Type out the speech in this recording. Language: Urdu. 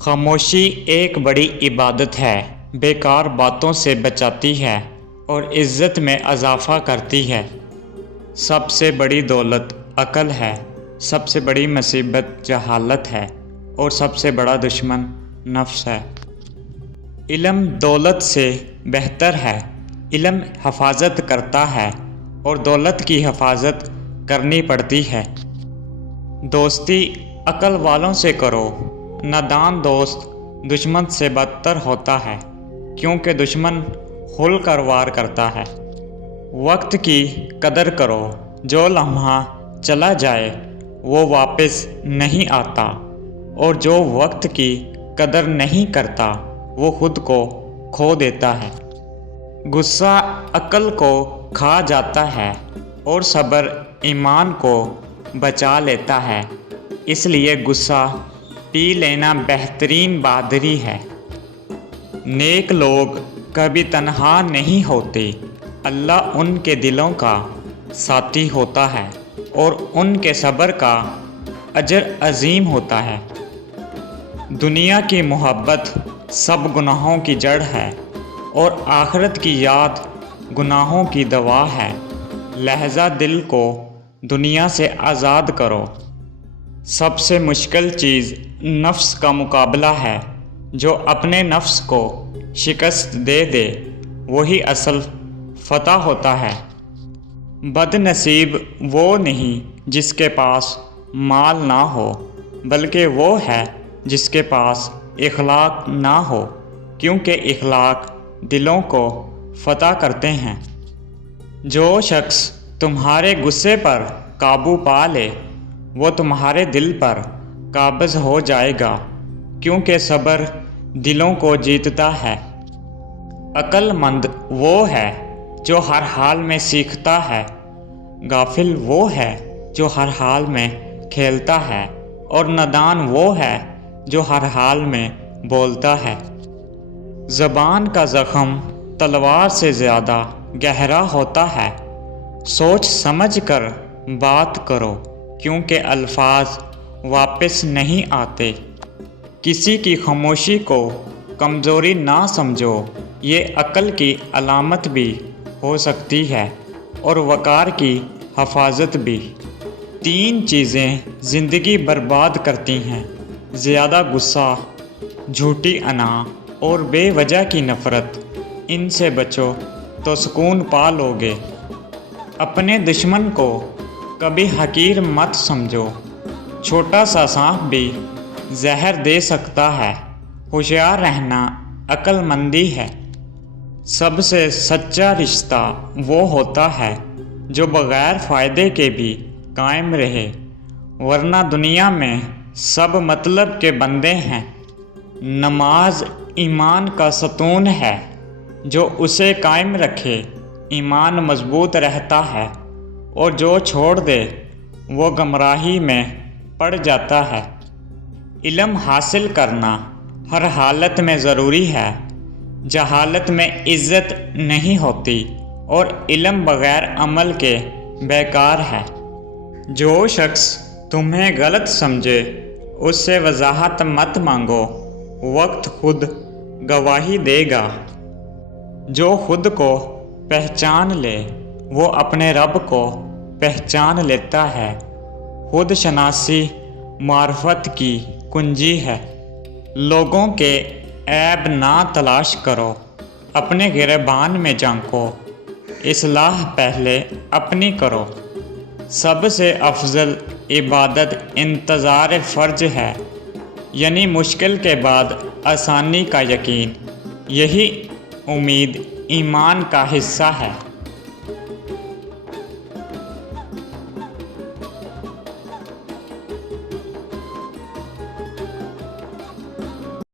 خاموشی ایک بڑی عبادت ہے، بیکار باتوں سے بچاتی ہے اور عزت میں اضافہ کرتی ہے۔ سب سے بڑی دولت عقل ہے، سب سے بڑی مصیبت جہالت ہے اور سب سے بڑا دشمن نفس ہے۔ علم دولت سے بہتر ہے۔ علم حفاظت کرتا ہے اور دولت کی حفاظت کرنی پڑتی ہے۔ دوستی عقل والوں سے کرو، نادان دوست دشمن سے بدتر ہوتا ہے، کیونکہ دشمن کھل کر وار کرتا ہے۔ وقت کی قدر کرو، جو لمحہ چلا جائے وہ واپس نہیں آتا، اور جو وقت کی قدر نہیں کرتا وہ خود کو کھو دیتا ہے۔ غصہ عقل کو کھا جاتا ہے اور صبر ایمان کو بچا لیتا ہے، اس لیے غصہ پی لینا بہترین بہادری ہے۔ نیک لوگ کبھی تنہا نہیں ہوتے، اللہ ان کے دلوں کا ساتھی ہوتا ہے اور ان کے صبر کا اجر عظیم ہوتا ہے۔ دنیا کی محبت سب گناہوں کی جڑ ہے اور آخرت کی یاد گناہوں کی دوا ہے، لہذا دل کو دنیا سے آزاد کرو۔ سب سے مشکل چیز نفس کا مقابلہ ہے، جو اپنے نفس کو شکست دے دے وہی اصل فتح ہوتا ہے۔ بد نصیب وہ نہیں جس کے پاس مال نہ ہو، بلکہ وہ ہے جس کے پاس اخلاق نہ ہو، کیونکہ اخلاق دلوں کو فتح کرتے ہیں۔ جو شخص تمہارے غصے پر قابو پا لے وہ تمہارے دل پر قابض ہو جائے گا، کیونکہ صبر دلوں کو جیتتا ہے۔ عقل مند وہ ہے جو ہر حال میں سیکھتا ہے، غافل وہ ہے جو ہر حال میں کھیلتا ہے، اور نادان وہ ہے جو ہر حال میں بولتا ہے۔ زبان کا زخم تلوار سے زیادہ گہرا ہوتا ہے، سوچ سمجھ کر بات کرو، کیونکہ الفاظ واپس نہیں آتے۔ کسی کی خاموشی کو کمزوری نہ سمجھو، یہ عقل کی علامت بھی ہو سکتی ہے اور وقار کی حفاظت بھی۔ تین چیزیں زندگی برباد کرتی ہیں: زیادہ غصہ، جھوٹی انا اور بے وجہ کی نفرت۔ ان سے بچو تو سکون پا لوگے۔ اپنے دشمن کو کبھی حقیر مت سمجھو، چھوٹا سا سانپ بھی زہر دے سکتا ہے۔ ہوشیار رہنا عقل مندی ہے۔ سب سے سچا رشتہ وہ ہوتا ہے جو بغیر فائدے کے بھی قائم رہے، ورنہ دنیا میں سب مطلب کے بندے ہیں۔ نماز ایمان کا ستون ہے، جو اسے قائم رکھے ایمان مضبوط رہتا ہے، اور جو چھوڑ دے وہ گمراہی میں پڑ جاتا ہے۔ علم حاصل کرنا ہر حالت میں ضروری ہے، جہالت میں عزت نہیں ہوتی اور علم بغیر عمل کے بیکار ہے۔ جو شخص تمہیں غلط سمجھے اس سے وضاحت مت مانگو، وقت خود گواہی دے گا۔ جو خود کو پہچان لے وہ اپنے رب کو پہچان لیتا ہے۔ خود شناسی معرفت کی کنجی ہے۔ لوگوں کے عیب نہ تلاش کرو، اپنے گریبان میں جھانکو، اصلاح پہلے اپنی کرو۔ سب سے افضل عبادت انتظار فرج ہے، یعنی مشکل کے بعد آسانی کا یقین۔ یہی امید ایمان کا حصہ ہے۔